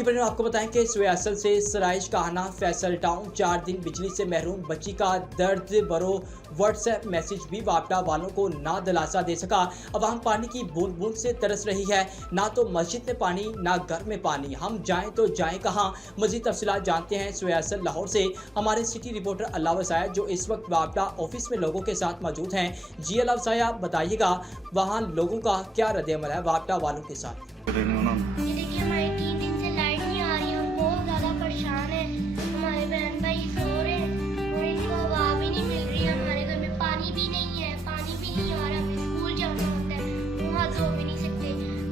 बाकी पर आपको बताएं कि सुयासल से सराइश कहाना फैसल टाउन 4 दिन बिजली से महरूम बच्ची का दर्द भरो व्हाट्सएप मैसेज भी वापडा वालों को ना दिलासा दे सका। अवाम पानी की बूंद बूंद से तरस रही है, ना तो मस्जिद में पानी ना घर में पानी, हम जाएं तो जाएं कहाँ। मजीद तफसीलात जानते हैं सुयासल लाहौर से हमारे सिटी रिपोर्टर अल्लाह वसाया जो इस वक्त वापडा ऑफिस में लोगों के साथ मौजूद हैं। जी अल्लाह वसाया, बताइएगा वहाँ लोगों का क्या रद्द-ए-अमल है वापडा वालों के साथ। देखिए हमारे 3 दिन से लाइट नहीं आ रही है, हम बहुत ज़्यादा परेशान हैं। हमारे बहन भाई सो रहे हैं और इनको हवा भी नहीं मिल रही है। हमारे घर में पानी भी नहीं है, पानी भी नहीं आ रहा। हमें स्कूल जाना होता है, मुँह हाथ धो भी नहीं सकते।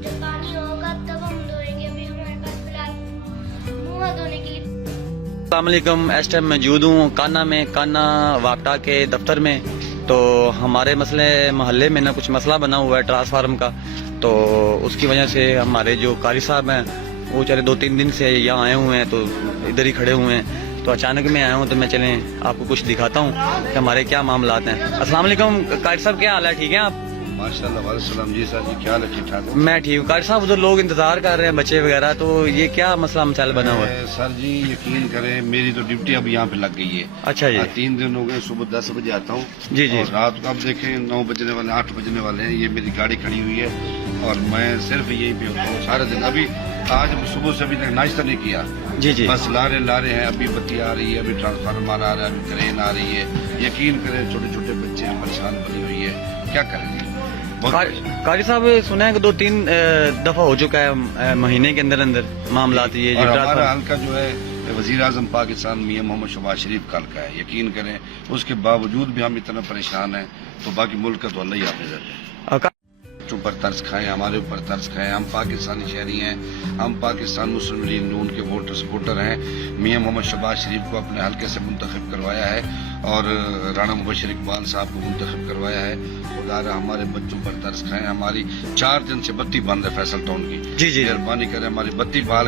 जब पानी होगा तब हम धोएंगे, अभी हमारे पास फिलहाल मुँह हाथ धोने के लिए। अस्सलामुअलैकुम, इस टाइम मौजूद हूँ काना वापडा के दफ्तर में। तो हमारे मसले मोहल्ले में ना कुछ मसला बना हुआ है ट्रांसफार्म का, तो उसकी वजह से हमारे जो कारी साहब हैं वो बेचारे 2-3 दिन से यहाँ आए हुए हैं, तो इधर ही खड़े हुए हैं। तो अचानक मैं आया हूँ, तो मैं चलें आपको कुछ दिखाता हूँ कि हमारे क्या मामलात हैं। अस्सलाम वालेकुम कारी साहब, क्या हाल है? ठीक है आप? माशाल्लाह वालेकुम जी सर जी, क्या हाल है? ठीक ठाक? मैं ठीक हूँ। कारी साहब उधर लोग इंतजार कर रहे हैं बच्चे वगैरह, तो ये क्या मसला मसाइल बना हुआ है? सर जी यकीन करें मेरी तो ड्यूटी अब यहाँ पे लग गई है। अच्छा जी। 3 दिन हो गए, सुबह 10 बजे आता हूँ जी जी। और रात को अब देखें 9 बजने वाले 8 बजने वाले हैं। ये मेरी गाड़ी खड़ी हुई है और मैं सिर्फ यही पे होता हूँ सारे दिन। अभी आज सुबह से अभी तक नाश्ता नहीं किया। जी जी। बस ला रहे हैं, अभी बत्ती आ रही है, अभी ट्रांसफार्मर आ रहा है, अभी क्रेन आ रही है। यकीन करें छोटे छोटे बच्चे परेशान बनी हुई है, क्या करेंगे? कारी साहब सुना है कि 2-3 दफा हो चुका है महीने के अंदर अंदर मामलात ये जो हमारा हल्का जो है वजीर आजम पाकिस्तान मियां मोहम्मद शहबाज शरीफ का हल्का है। यकीन करें उसके बावजूद भी हम इतना परेशान हैं, तो बाकी मुल्क का तो अल्लाह ही हाफिज़ है। ऊपर तरस खाएं, हमारे ऊपर तरस खाएं। हम पाकिस्तानी शहरी हैं, हम पाकिस्तान मुस्लिम लीग नून के वोटर सपोर्टर हैं। मियां मोहम्मद शहबाज शरीफ को अपने हल्के से मुंतखब करवाया है और राणा मुबशर इकबाल साहब को मुंतखब करवाया है। खुदा हमारे बच्चों पर तरस खाएं। हमारी 4 दिन से बत्ती बंद है फैसल टाउन की। जी जी। मेहरबानी करें हमारी बत्ती बहाल